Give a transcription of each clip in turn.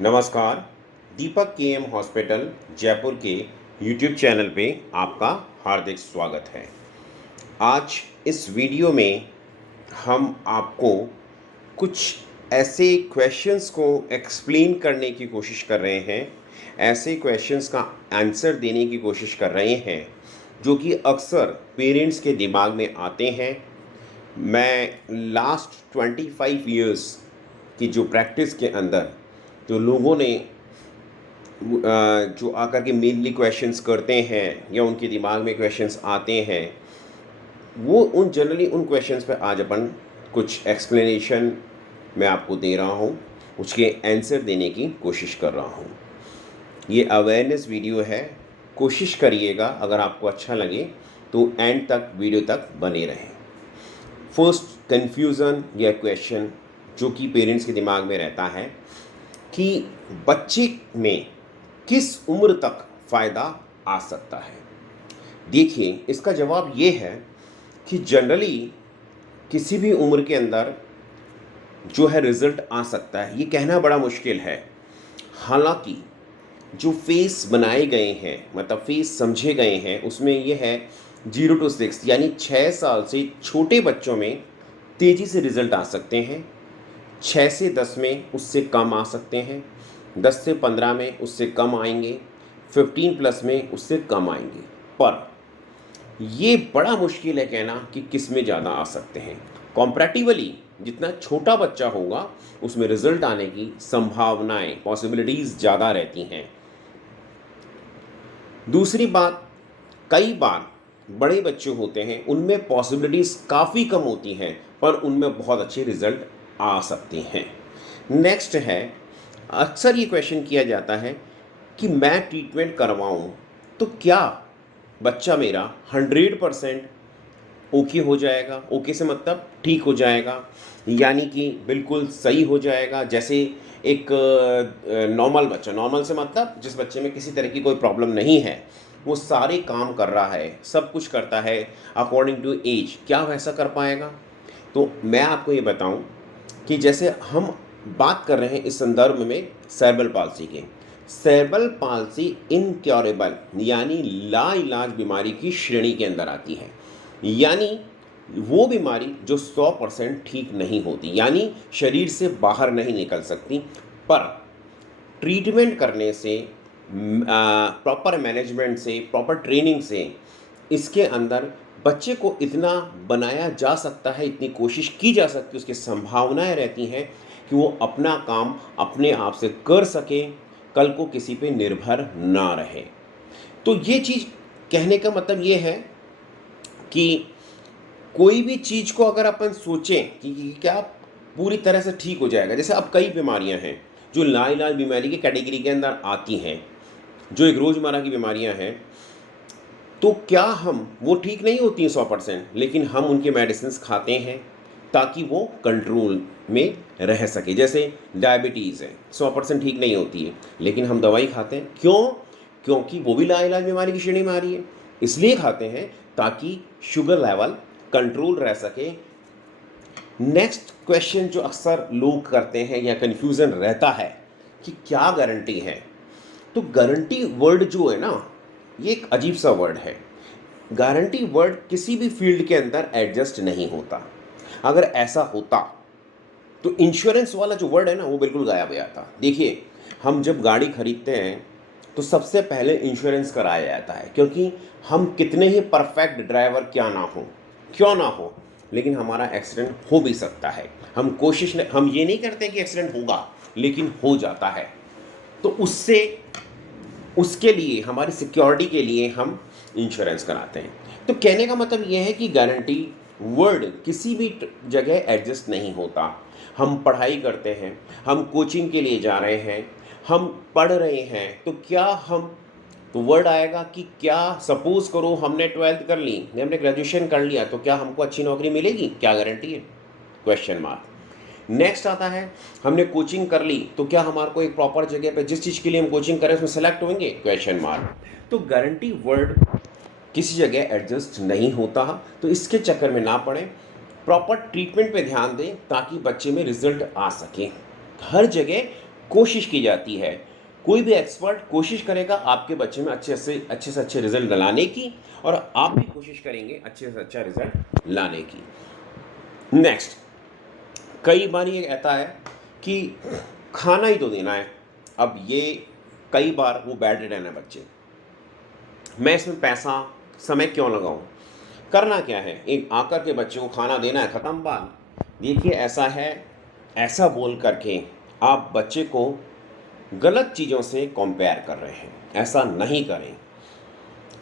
नमस्कार। दीपक KM hospital Jaipur के YouTube channel पे आपका हार्दिक स्वागत है। आज इस वीडियो में हम आपको कुछ ऐसे क्वेश्चंस को एक्सप्लेन करने की कोशिश कर रहे हैं, ऐसे क्वेश्चंस का आंसर देने की कोशिश कर रहे हैं जो कि अक्सर पेरेंट्स के दिमाग में आते हैं। मैं लास्ट 25 इयर्स की जो प्रैक्टिस के अंदर जो लोगों ने जो आकर के मेनली क्वेश्चंस करते हैं या उनके दिमाग में क्वेश्चंस आते हैं, वो उन जनरली उन क्वेश्चंस पे आज अपन कुछ एक्सप्लेनेशन मैं आपको दे रहा हूँ, उसके आंसर देने की कोशिश कर रहा हूँ। ये अवेयरनेस वीडियो है, कोशिश करिएगा अगर आपको अच्छा लगे तो एंड तक वीडियो तक बने रहें। फर्स्ट कन्फ्यूज़न या क्वेश्चन जो कि पेरेंट्स के दिमाग में रहता है कि बच्चे में किस उम्र तक फ़ायदा आ सकता है। देखिए, इसका जवाब ये है कि जनरली किसी भी उम्र के अंदर जो है रिज़ल्ट आ सकता है, ये कहना बड़ा मुश्किल है। हालांकि जो फेस बनाए गए हैं, मतलब फेस समझे गए हैं, उसमें ये है 0 to 6 यानी 6 साल से छोटे बच्चों में तेज़ी से रिज़ल्ट आ सकते हैं, 6 से 10 में उससे कम आ सकते हैं, 10 से 15 में उससे कम आएंगे, 15 प्लस में उससे कम आएंगे। पर ये बड़ा मुश्किल है कहना कि किस में ज़्यादा आ सकते हैं। कॉम्पैरेटिवली जितना छोटा बच्चा होगा उसमें रिजल्ट आने की संभावनाएं, पॉसिबिलिटीज़ ज़्यादा रहती हैं। दूसरी बात, कई बार बड़े बच्चे होते हैं उनमें पॉसिबिलिटीज़ काफ़ी कम होती हैं पर उनमें बहुत अच्छे रिजल्ट आ सकते हैं। नेक्स्ट है, अक्सर ये क्वेश्चन किया जाता है कि मैं ट्रीटमेंट करवाऊं तो क्या बच्चा मेरा 100% ओके हो जाएगा। ओके से मतलब ठीक हो जाएगा, यानी कि बिल्कुल सही हो जाएगा। जैसे एक नॉर्मल बच्चा, नॉर्मल से मतलब जिस बच्चे में किसी तरह की कोई प्रॉब्लम नहीं है, वो सारे काम कर रहा है, सब कुछ करता है अकॉर्डिंग टू एज, क्या वैसा कर पाएगा? तो मैं आपको ये बताऊं कि जैसे हम बात कर रहे हैं इस संदर्भ में सेरेब्रल पाल्सी के, सेरेब्रल पाल्सी इनक्योरेबल यानी लाइलाज बीमारी की श्रेणी के अंदर आती है। यानी वो बीमारी जो 100% ठीक नहीं होती, यानी शरीर से बाहर नहीं निकल सकती, पर ट्रीटमेंट करने से, प्रॉपर मैनेजमेंट से, प्रॉपर ट्रेनिंग से इसके अंदर बच्चे को इतना बनाया जा सकता है, इतनी कोशिश की जा सकती है, उसकी संभावनाएं रहती हैं कि वो अपना काम अपने आप से कर सके, कल को किसी पे निर्भर ना रहे। तो ये चीज़ कहने का मतलब ये है कि कोई भी चीज़ को अगर अपन सोचें कि क्या पूरी तरह से ठीक हो जाएगा, जैसे अब कई बीमारियां हैं जो लाइलाज बीमारी के कैटेगरी के अंदर आती हैं, जो एक रोज़मर्रा की बीमारियां हैं, तो क्या हम वो ठीक नहीं होती हैं 100%, लेकिन हम उनके मेडिसिन खाते हैं ताकि वो कंट्रोल में रह सके। जैसे डायबिटीज़ है, 100% ठीक नहीं होती है, लेकिन हम दवाई खाते हैं। क्यों? क्योंकि वो भी लाइलाज बीमारी की श्रेणी में आ रही है, इसलिए खाते हैं ताकि शुगर लेवल कंट्रोल रह सके। नेक्स्ट क्वेश्चन जो अक्सर लोग करते हैं या कन्फ्यूज़न रहता है कि क्या गारंटी है। तो गारंटी वर्ड जो है ना, ये एक अजीब सा वर्ड है। गारंटी वर्ड किसी भी फील्ड के अंदर एडजस्ट नहीं होता। अगर ऐसा होता तो इंश्योरेंस वाला जो वर्ड है ना, वो बिल्कुल गायब हो जाता। देखिए, हम जब गाड़ी खरीदते हैं तो सबसे पहले इंश्योरेंस कराया जाता है, क्योंकि हम कितने ही परफेक्ट ड्राइवर क्यों ना हो, लेकिन हमारा एक्सीडेंट हो भी सकता है। हम ये नहीं करते कि एक्सीडेंट होगा, लेकिन हो जाता है। तो उसके लिए, हमारी सिक्योरिटी के लिए हम इंश्योरेंस कराते हैं। तो कहने का मतलब ये है कि गारंटी वर्ड किसी भी जगह एडजस्ट नहीं होता। हम पढ़ाई करते हैं, हम कोचिंग के लिए जा रहे हैं, हम पढ़ रहे हैं, तो क्या हम, तो वर्ड आएगा कि क्या, सपोज करो हमने 12th कर ली, हमने ग्रेजुएशन कर लिया, तो क्या हमको अच्छी नौकरी मिलेगी? क्या गारंटी है? Question mark. नेक्स्ट आता है, हमने कोचिंग कर ली, तो क्या हमारे को एक प्रॉपर जगह पे जिस चीज़ के लिए हम कोचिंग करें उसमें सेलेक्ट होंगे? Question mark. तो गारंटी वर्ड किसी जगह एडजस्ट नहीं होता, तो इसके चक्कर में ना पड़े, प्रॉपर ट्रीटमेंट पे ध्यान दें ताकि बच्चे में रिजल्ट आ सके। हर जगह कोशिश की जाती है, कोई भी एक्सपर्ट कोशिश करेगा आपके बच्चे में अच्छे रिजल्ट लाने की, और आप भी कोशिश करेंगे अच्छे से अच्छा रिजल्ट लाने की। नेक्स्ट, कई बार ये कहता है कि खाना ही तो देना है। अब ये कई बार वो बैठ रहना है बच्चे, मैं इसमें पैसा समय क्यों लगाऊं? करना क्या है, एक आकर के बच्चे को खाना देना है, ख़त्म बात। देखिए ऐसा है, ऐसा बोल करके आप बच्चे को गलत चीज़ों से कंपेयर कर रहे हैं। ऐसा नहीं करें।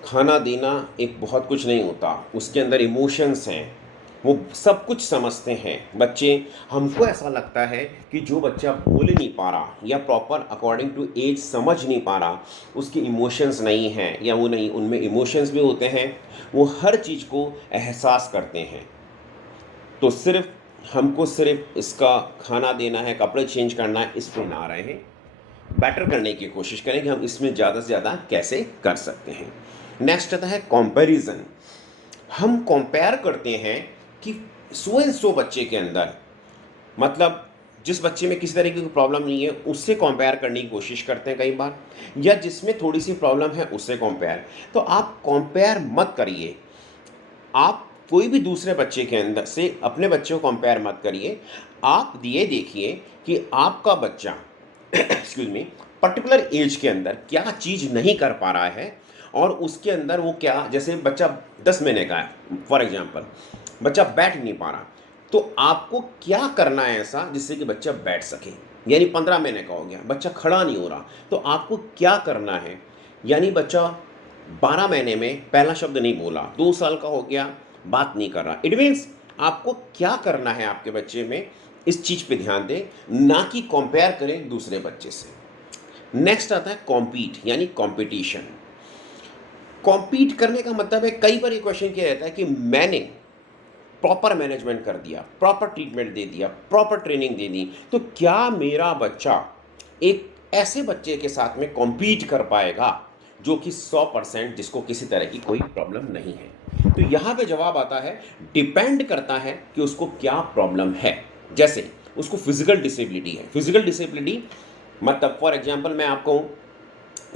खाना देना एक बहुत कुछ नहीं होता, उसके अंदर इमोशंस हैं, वो सब कुछ समझते हैं बच्चे। हमको ऐसा लगता है कि जो बच्चा बोल नहीं पा रहा या प्रॉपर अकॉर्डिंग टू एज समझ नहीं पा रहा, उसके इमोशंस नहीं हैं या वो नहीं, उनमें इमोशंस भी होते हैं, वो हर चीज़ को एहसास करते हैं। तो हमको सिर्फ इसका खाना देना है, कपड़े चेंज करना है, इस पर ना रहे हैं, बेटर करने की कोशिश करें कि हम इसमें ज़्यादा से ज़्यादा कैसे कर सकते हैं। नेक्स्ट आता है कंपैरिजन। हम कंपेयर करते हैं कि सो एंड सो बच्चे के अंदर, मतलब जिस बच्चे में किसी तरह की प्रॉब्लम नहीं है उससे कंपेयर करने की कोशिश करते हैं कई बार, या जिसमें थोड़ी सी प्रॉब्लम है उससे कंपेयर। तो आप कंपेयर मत करिए, आप कोई भी दूसरे बच्चे के अंदर से अपने बच्चे को कंपेयर मत करिए। आप ये देखिए कि आपका बच्चा एक्सक्यूज मी पर्टिकुलर एज के अंदर क्या चीज़ नहीं कर पा रहा है, और उसके अंदर वो क्या, जैसे बच्चा 10 महीने का है फॉर एग्जांपल, बच्चा बैठ नहीं पा रहा, तो आपको क्या करना है ऐसा जिससे कि बच्चा बैठ सके। यानी 15 महीने का हो गया, बच्चा खड़ा नहीं हो रहा, तो आपको क्या करना है। यानी बच्चा 12 महीने में पहला शब्द नहीं बोला, 2 साल का हो गया, बात नहीं कर रहा, इट मीन्स आपको क्या करना है आपके बच्चे में, इस चीज़ पे ध्यान दें, ना कि कंपेयर करें दूसरे बच्चे से। नेक्स्ट आता है कॉम्पीट, यानी कंपटीशन। कॉम्पीट करने का मतलब है, कई बार ये क्वेश्चन किया जाता है कि मैंने प्रॉपर मैनेजमेंट कर दिया, प्रॉपर ट्रीटमेंट दे दिया, प्रॉपर ट्रेनिंग दे दी, तो क्या मेरा बच्चा एक ऐसे बच्चे के साथ में कॉम्पीट कर पाएगा जो कि 100% जिसको किसी तरह की कोई प्रॉब्लम नहीं है। तो यहाँ पे जवाब आता है, डिपेंड करता है कि उसको क्या प्रॉब्लम है। जैसे उसको फिजिकल डिसेबिलिटी है, फिजिकल डिसेबिलिटी मतलब फॉर एग्जांपल मैं आपको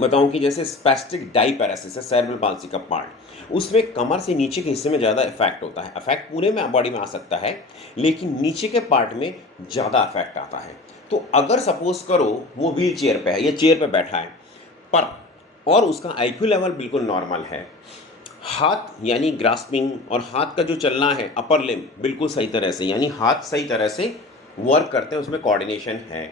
बताऊं कि जैसे स्पैस्टिक डाइपैरेसिस है, सेरेब्रल पाल्सी का पार्ट, उसमें कमर से नीचे के हिस्से में ज़्यादा इफेक्ट होता है। इफेक्ट पूरे में बॉडी में आ सकता है, लेकिन नीचे के पार्ट में ज़्यादा इफेक्ट आता है। तो अगर सपोज करो वो व्हील चेयर पे है या चेयर पे बैठा है पर, और उसका आईक्यू लेवल बिल्कुल नॉर्मल है, हाथ यानी ग्रास्पिंग और हाथ का जो चलना है अपर लिम बिल्कुल सही तरह से, यानी हाथ सही तरह से वर्क करते हैं, उसमें कोऑर्डिनेशन है।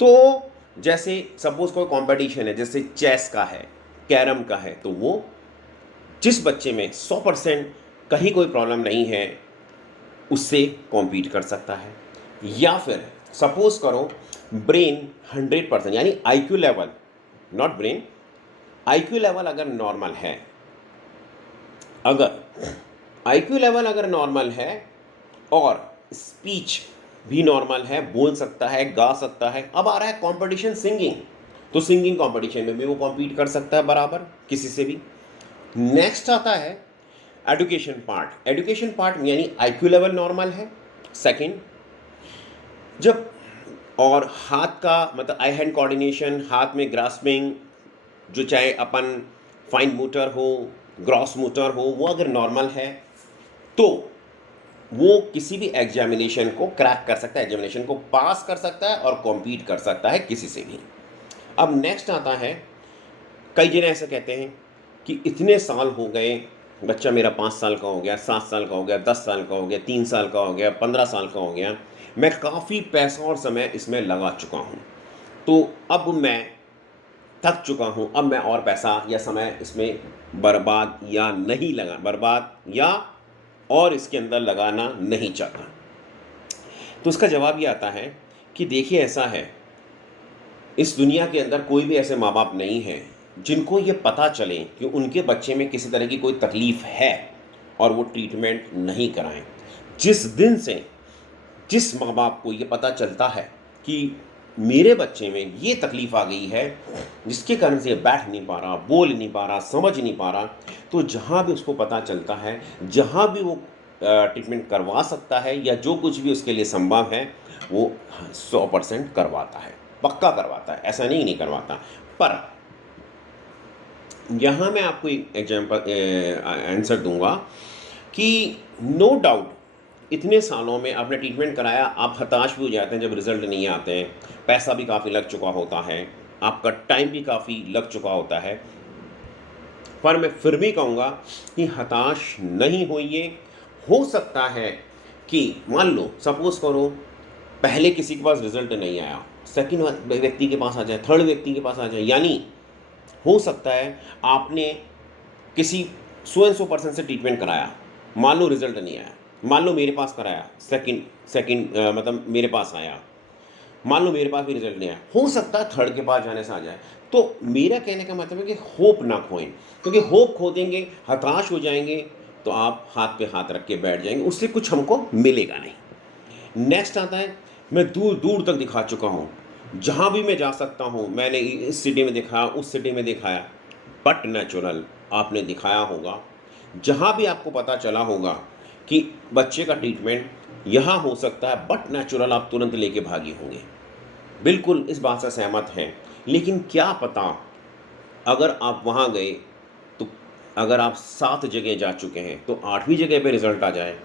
तो जैसे सपोज कोई कंपटीशन है, जैसे चेस का है, कैरम का है, तो वो जिस बच्चे में 100% कहीं कोई प्रॉब्लम नहीं है उससे कॉम्पीट कर सकता है। या फिर सपोज करो ब्रेन 100% यानी IQ level, not brain, IQ level अगर नॉर्मल है, अगर आईक्यू लेवल अगर नॉर्मल है और स्पीच भी नॉर्मल है, बोल सकता है, गा सकता है, अब आ रहा है कंपटीशन सिंगिंग, तो सिंगिंग कंपटीशन में भी वो कॉम्पीट कर सकता है बराबर किसी से भी। नेक्स्ट आता है एजुकेशन पार्ट। एजुकेशन पार्ट यानी आईक्यू लेवल नॉर्मल है, सेकंड, जब और हाथ का मतलब आई हैंड कोऑर्डिनेशन, हाथ में ग्रास्पिंग, जो चाहे अपन फाइन मोटर हो, ग्रॉस मोटर हो, वो अगर नॉर्मल है तो वो किसी भी एग्जामिनेशन को क्रैक कर सकता है, एग्जामिनेशन को पास कर सकता है और कॉम्पीट कर सकता है किसी से भी। अब नेक्स्ट आता है, कई जने ऐसे कहते हैं कि इतने साल हो गए, बच्चा मेरा 5 साल का हो गया, 7 साल का हो गया, 10 साल का हो गया, 3 साल का हो गया, 15 साल का हो गया, मैं काफ़ी पैसा और समय इसमें लगा चुका हूँ, तो अब मैं थक चुका हूँ, अब मैं और पैसा या समय इसमें बर्बाद या नहीं लगा, बर्बाद या और इसके अंदर लगाना नहीं चाहता। तो उसका जवाब ये आता है कि देखिए ऐसा है, इस दुनिया के अंदर कोई भी ऐसे माँ बाप नहीं हैं जिनको ये पता चले कि उनके बच्चे में किसी तरह की कोई तकलीफ़ है और वो ट्रीटमेंट नहीं कराएं। जिस दिन से जिस माँ बाप को ये पता चलता है कि मेरे बच्चे में ये तकलीफ़ आ गई है जिसके कारण से बैठ नहीं पा रहा, बोल नहीं पा रहा, समझ नहीं पा रहा, तो जहाँ भी उसको पता चलता है, जहाँ भी वो ट्रीटमेंट करवा सकता है या जो कुछ भी उसके लिए संभव है वो 100% करवाता है। पक्का करवाता है, ऐसा नहीं करवाता। पर यहाँ मैं आपको एक एग्जाम्पल आंसर दूंगा कि नो डाउट इतने सालों में आपने ट्रीटमेंट कराया, आप हताश भी हो जाते हैं जब रिज़ल्ट नहीं आते हैं, पैसा भी काफ़ी लग चुका होता है, आपका टाइम भी काफ़ी लग चुका होता है। पर मैं फिर भी कहूँगा कि हताश नहीं होइए। हो सकता है कि मान लो सपोज करो पहले किसी के पास रिजल्ट नहीं आया, सेकंड व्यक्ति के पास आ जाए, थर्ड व्यक्ति के पास आ जाए, यानी हो सकता है आपने किसी सो एंड सो पर्सन से ट्रीटमेंट कराया, मान लो रिजल्ट नहीं आया, मान लो मेरे पास कराया, सेकंड सेकंड मतलब मेरे पास आया, मान लो मेरे पास भी रिजल्ट नहीं आया, हो सकता है थर्ड के पास जाने से आ जाए। तो मेरा कहने का मतलब है कि होप ना खोएं, क्योंकि होप खो देंगे, हताश हो जाएंगे, तो आप हाथ पे हाथ रख के बैठ जाएंगे, उससे कुछ हमको मिलेगा नहीं। नेक्स्ट आता है, मैं दूर दूर तक दिखा चुका हूँ, जहाँ भी मैं जा सकता हूँ, मैंने इस सिटी में दिखाया, उस सिटी में दिखाया, बट नेचुरल आपने दिखाया होगा, जहाँ भी आपको पता चला होगा कि बच्चे का ट्रीटमेंट यहाँ हो सकता है, बट नेचुरल आप तुरंत लेके भागे होंगे। बिल्कुल इस बात से सहमत हैं। लेकिन क्या पता अगर आप वहाँ गए तो अगर आप 7 जगह जा चुके हैं तो 8वीं जगह पे रिज़ल्ट आ जाए,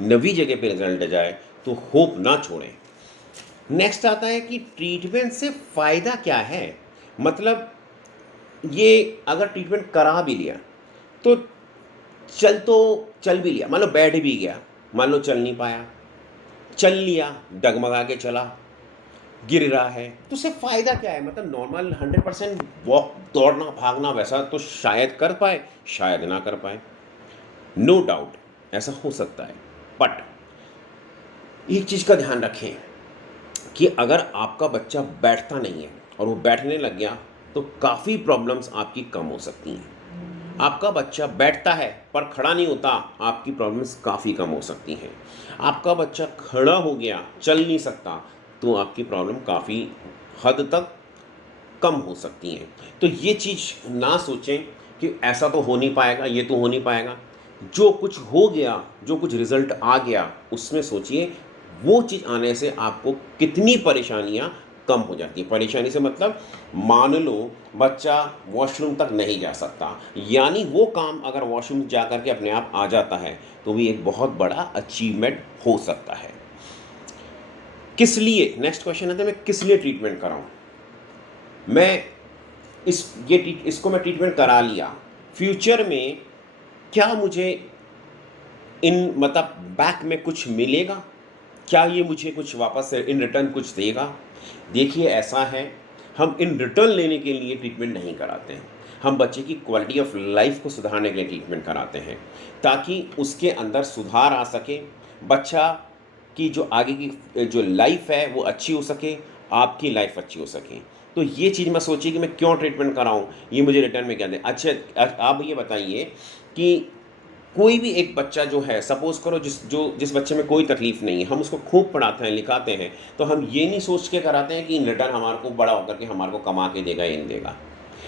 9वीं जगह पे रिज़ल्ट आ जाए, तो होप ना छोड़ें। नेक्स्ट आता है कि ट्रीटमेंट से फ़ायदा क्या है। मतलब ये अगर ट्रीटमेंट करा भी लिया तो चल भी लिया, मान लो बैठ भी गया, मान लो चल नहीं पाया, चल लिया, डगमगा के चला, गिर रहा है, तो उससे फ़ायदा क्या है। मतलब नॉर्मल 100% वॉक, दौड़ना भागना वैसा तो शायद कर पाए, शायद ना कर पाए, नो डाउट ऐसा हो सकता है। बट एक चीज़ का ध्यान रखें कि अगर आपका बच्चा बैठता नहीं है और वो बैठने लग गया तो काफ़ी प्रॉब्लम्स आपकी कम हो सकती हैं। आपका बच्चा बैठता है पर खड़ा नहीं होता, आपकी प्रॉब्लम्स काफ़ी कम हो सकती हैं। आपका बच्चा खड़ा हो गया, चल नहीं सकता, तो आपकी प्रॉब्लम काफ़ी हद तक कम हो सकती हैं। तो ये चीज़ ना सोचें कि ऐसा तो हो नहीं पाएगा, ये तो हो नहीं पाएगा। जो कुछ हो गया, जो कुछ रिज़ल्ट आ गया, उसमें सोचिए वो चीज़ आने से आपको कितनी परेशानियाँ कम हो जाती हैं। परेशानी से मतलब मान लो बच्चा वॉशरूम तक नहीं जा सकता, यानी वो काम अगर वॉशरूम जा कर के अपने आप आ जाता है तो भी एक बहुत बड़ा अचीवमेंट हो सकता है। किस लिए, नेक्स्ट क्वेश्चन आता है, मैं किस लिए ट्रीटमेंट कराऊँ। मैं इसको मैं ट्रीटमेंट करा लिया, फ्यूचर में क्या मुझे इन मतलब बैक में कुछ मिलेगा, क्या ये मुझे कुछ वापस से इन रिटर्न कुछ देगा। देखिए ऐसा है, हम इन रिटर्न लेने के लिए ट्रीटमेंट नहीं कराते हैं, हम बच्चे की क्वालिटी ऑफ लाइफ को सुधारने के लिए ट्रीटमेंट कराते हैं, ताकि उसके अंदर सुधार आ सके, बच्चा की जो आगे की जो लाइफ है वो अच्छी हो सके, आपकी लाइफ अच्छी हो सके। तो ये चीज़ मैं सोची कि मैं क्यों ट्रीटमेंट कराऊं, ये मुझे रिटर्न में क्या दे। अच्छा आप ये बताइए कि कोई भी एक बच्चा जो है, सपोज करो जिस बच्चे में कोई तकलीफ़ नहीं है, हम उसको खूब पढ़ाते हैं, लिखाते हैं, तो हम ये नहीं सोच के कराते हैं कि इन रिटर्न हमारे को बड़ा होकर के हमारे को कमा के देगा, इन देगा।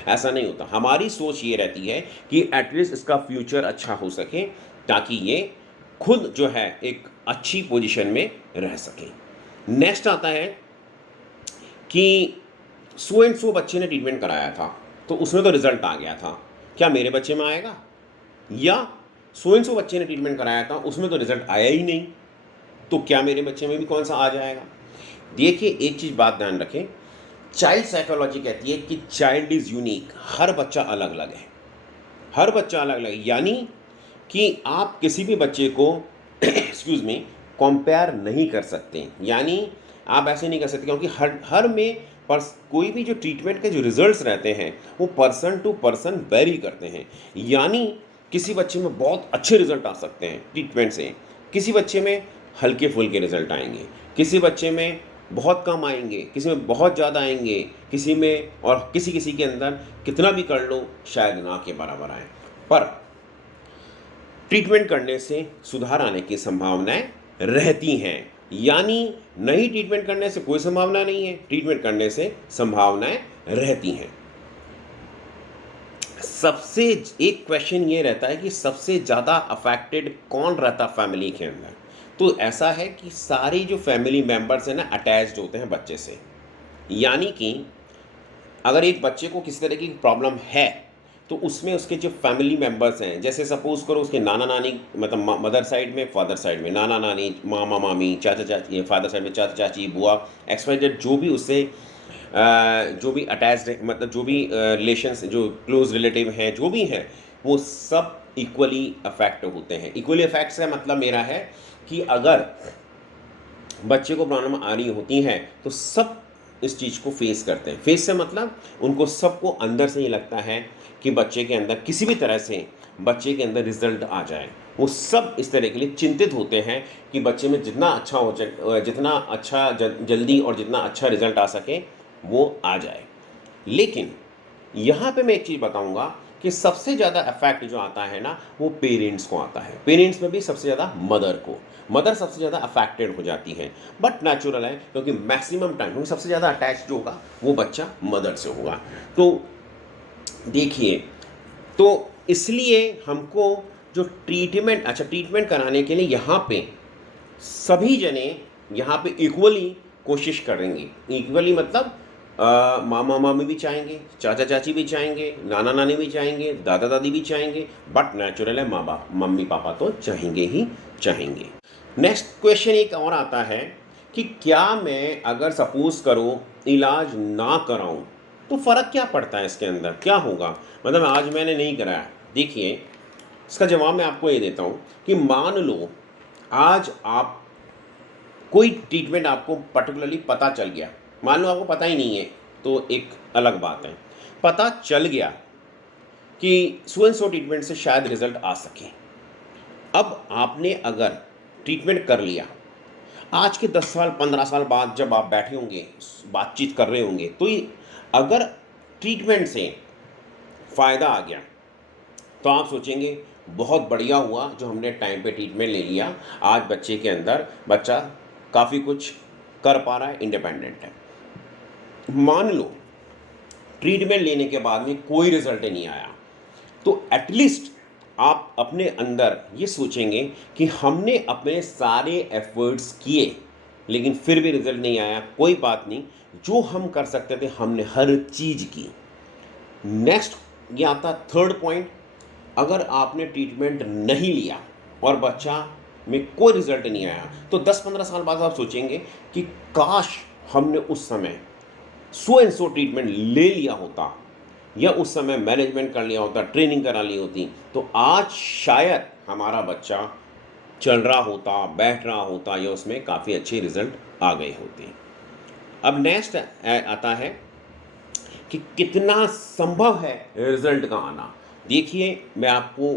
ऐसा नहीं होता। हमारी सोच ये रहती है कि एटलीस्ट इसका फ्यूचर अच्छा हो सके, ताकि ये खुद जो है एक अच्छी पोजीशन में रह सके। नेक्स्ट आता है कि सो एंड सो बच्चे ने ट्रीटमेंट कराया था तो उसमें तो रिज़ल्ट आ गया था, क्या मेरे बच्चे में आएगा। या सो एंड सो बच्चे ने ट्रीटमेंट कराया था, उसमें तो रिज़ल्ट आया ही नहीं, तो क्या मेरे बच्चे में भी कौन सा आ जाएगा। देखिए एक चीज़ बात ध्यान रखें, चाइल्ड साइकोलॉजी कहती है कि चाइल्ड इज़ यूनिक, हर बच्चा अलग अलग है, हर बच्चा अलग अलग है। यानी कि आप किसी भी बच्चे को एक्सक्यूज़ मी कंपेयर नहीं कर सकते, यानी आप ऐसे नहीं कर सकते, क्योंकि हर में कोई भी जो ट्रीटमेंट के जो रिजल्ट्स रहते हैं वो पर्सन टू पर्सन वेरी करते हैं। यानी किसी बच्चे में बहुत अच्छे रिजल्ट आ सकते हैं ट्रीटमेंट से, किसी बच्चे में हल्के फुल्के रिजल्ट आएंगे, किसी बच्चे में बहुत कम आएंगे, किसी में बहुत ज़्यादा आएंगे, किसी में और किसी किसी के अंदर कितना भी कर लो शायद ना के बराबर आए। पर ट्रीटमेंट करने से सुधार आने की संभावनाएं रहती हैं, यानी नहीं ट्रीटमेंट करने से कोई संभावना नहीं है, ट्रीटमेंट करने से संभावनाएं रहती हैं। सबसे एक क्वेश्चन ये रहता है कि सबसे ज़्यादा अफेक्टेड कौन रहता फैमिली के अंदर। तो ऐसा है कि सारी जो फैमिली मेंबर्स हैं ना अटैच्ड होते हैं बच्चे से, यानी कि अगर एक बच्चे को किसी तरह की प्रॉब्लम है तो उसमें उसके जो फैमिली मेम्बर्स हैं, जैसे सपोज करो उसके नाना नानी, मतलब मदर साइड में, फादर साइड में नाना नानी, मामा मामी, चाचा चाची, फादर साइड में चाचा चाची, बुआ, एक्सवाइजेड, जो भी उससे जो भी अटैच्ड है, मतलब जो भी रिलेशंस, जो क्लोज रिलेटिव हैं, जो भी हैं, वो सब इक्वली अफेक्ट होते हैं। इक्वली अफेक्ट से मतलब मेरा है कि अगर बच्चे को प्रॉब्लम आ रही होती हैं तो सब इस चीज़ को फेस करते हैं। फेस से मतलब उनको सबको अंदर से ही लगता है कि बच्चे के अंदर किसी भी तरह से बच्चे के अंदर रिजल्ट आ जाए। वो सब इस तरह के लिए चिंतित होते हैं कि बच्चे में जितना अच्छा हो जाए, जितना अच्छा जल्दी और जितना अच्छा रिजल्ट आ सके वो आ जाए। लेकिन यहाँ पे मैं एक चीज़ बताऊँगा कि सबसे ज़्यादा इफेक्ट जो आता है ना, वो पेरेंट्स को आता है। पेरेंट्स में भी सबसे ज़्यादा मदर सबसे ज़्यादा अफेक्टेड हो जाती है। बट नेचुरल है, क्योंकि मैक्सिमम टाइम, क्योंकि सबसे ज़्यादा अटैच जो होगा वो बच्चा मदर से होगा। तो देखिए, तो इसलिए हमको जो ट्रीटमेंट, अच्छा ट्रीटमेंट कराने के लिए यहाँ पे सभी जने यहाँ पे इक्वली कोशिश करेंगे। इक्वली मतलब मामा मामी भी चाहेंगे, चाचा चाची भी चाहेंगे, नाना नानी भी चाहेंगे, दादा दादी भी चाहेंगे, बट नेचुरल है माँ बाप मम्मी पापा तो चाहेंगे ही चाहेंगे। नेक्स्ट क्वेश्चन एक और आता है कि क्या मैं अगर सपोज करो इलाज ना कराऊं तो फ़र्क क्या पड़ता है, इसके अंदर क्या होगा, मतलब आज मैंने नहीं कराया। देखिए, इसका जवाब मैं आपको ये देता हूँ कि मान लो आज आप कोई ट्रीटमेंट आपको पर्टिकुलरली पता चल गया, मान लो आपको पता ही नहीं है तो एक अलग बात है, पता चल गया कि सो एंड सो ट्रीटमेंट से शायद रिजल्ट आ सके। अब आपने अगर ट्रीटमेंट कर लिया, आज के 10 साल 15 साल बाद जब आप बैठे होंगे, बातचीत कर रहे होंगे, तो ये अगर ट्रीटमेंट से फ़ायदा आ गया तो आप सोचेंगे बहुत बढ़िया हुआ जो हमने टाइम पे ट्रीटमेंट ले लिया, आज बच्चे के अंदर बच्चा काफ़ी कुछ कर पा रहा है, इंडिपेंडेंट है। मान लो ट्रीटमेंट लेने के बाद में कोई रिजल्ट नहीं आया, तो एटलीस्ट आप अपने अंदर ये सोचेंगे कि हमने अपने सारे एफर्ट्स किए लेकिन फिर भी रिजल्ट नहीं आया, कोई बात नहीं, जो हम कर सकते थे हमने हर चीज़ की। नेक्स्ट ये आता थर्ड पॉइंट, अगर आपने ट्रीटमेंट नहीं लिया और बच्चा में कोई रिजल्ट नहीं आया तो 10-15 साल बाद आप सोचेंगे कि काश हमने उस समय सो एंड सो ट्रीटमेंट ले लिया होता या उस समय मैनेजमेंट कर लिया होता, ट्रेनिंग करा ली होती, तो आज शायद हमारा बच्चा चल रहा होता, बैठ रहा होता या उसमें काफ़ी अच्छे रिजल्ट आ गए होते। अब नेक्स्ट आता है कि कितना संभव है रिजल्ट का आना। देखिए, मैं आपको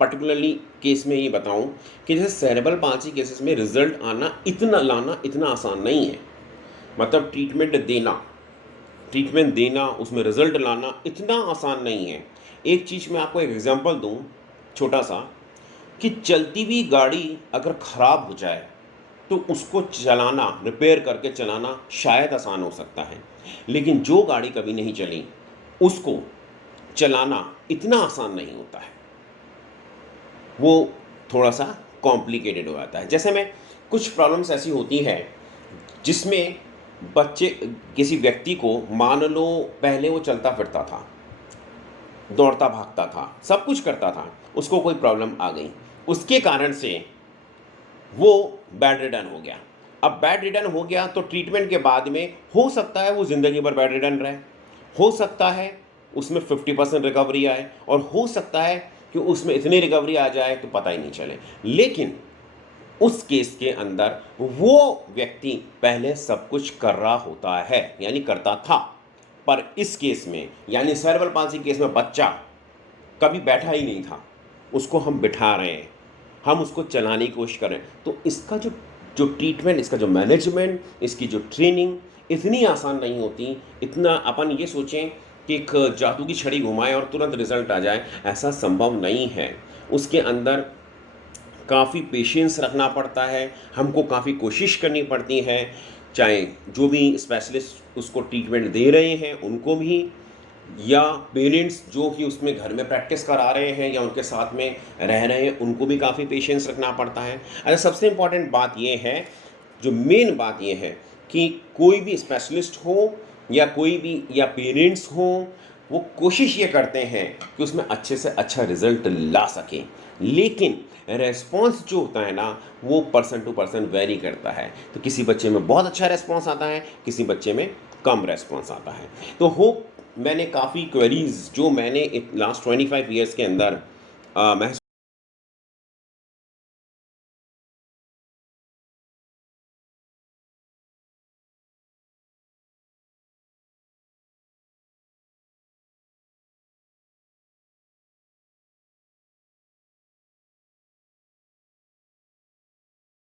पर्टिकुलरली केस में ये बताऊं कि जैसे सेरेब्रल पाल्सी केसेस में रिजल्ट आना, लाना इतना आसान नहीं है। मतलब ट्रीटमेंट देना उसमें रिजल्ट लाना इतना आसान नहीं है। एक चीज़ मैं आपको एक एग्जांपल दूं छोटा सा, कि चलती हुई गाड़ी अगर ख़राब हो जाए तो उसको चलाना, रिपेयर करके चलाना शायद आसान हो सकता है, लेकिन जो गाड़ी कभी नहीं चली उसको चलाना इतना आसान नहीं होता है, वो थोड़ा सा कॉम्प्लिकेटेड हो जाता है। जैसे में कुछ प्रॉब्लम्स ऐसी होती है जिसमें बच्चे, किसी व्यक्ति को मान लो पहले वो चलता फिरता था, दौड़ता भागता था, सब कुछ करता था, उसको कोई प्रॉब्लम आ गई, उसके कारण से वो बेड रिडन हो गया। अब बेड रिडन हो गया तो ट्रीटमेंट के बाद में हो सकता है वो ज़िंदगी भर बेड रिडन रहे, हो सकता है उसमें 50% रिकवरी आए, और हो सकता है कि उसमें इतनी रिकवरी आ जाए तो पता ही नहीं चले। लेकिन उस केस के अंदर वो व्यक्ति पहले सब कुछ कर रहा होता है, यानी करता था, पर इस केस में यानी सेरेब्रल पाल्सी केस में बच्चा कभी बैठा ही नहीं था, उसको हम बिठा रहे हैं, हम उसको चलाने की कोशिश कर रहे हैं, तो इसका जो ट्रीटमेंट, इसका जो मैनेजमेंट, इसकी जो ट्रेनिंग इतनी आसान नहीं होती। इतना अपन ये सोचें कि एक जादू की छड़ी घुमाएं और तुरंत रिजल्ट आ जाए, ऐसा संभव नहीं है। उसके अंदर काफ़ी पेशेंस रखना पड़ता है, हमको काफ़ी कोशिश करनी पड़ती है, चाहे जो भी स्पेशलिस्ट उसको ट्रीटमेंट दे रहे हैं उनको भी, या पेरेंट्स जो कि उसमें घर में प्रैक्टिस करा रहे हैं या उनके साथ में रह रहे हैं उनको भी काफ़ी पेशेंस रखना पड़ता है। अच्छा, सबसे इम्पॉर्टेंट बात ये है, जो मेन बात ये है कि कोई भी स्पेशलिस्ट हो या कोई भी या पेरेंट्स हों, वो कोशिश ये करते हैं कि उसमें अच्छे से अच्छा रिजल्ट ला सकें, लेकिन रेस्पॉन्स जो होता है ना वो पर्सन टू पर्सन वेरी करता है। तो किसी बच्चे में बहुत अच्छा रेस्पॉन्स आता है, किसी बच्चे में कम रेस्पॉन्स आता है। तो होप मैंने काफ़ी क्वेरीज जो मैंने लास्ट 25 ईयर्स के अंदर महसूस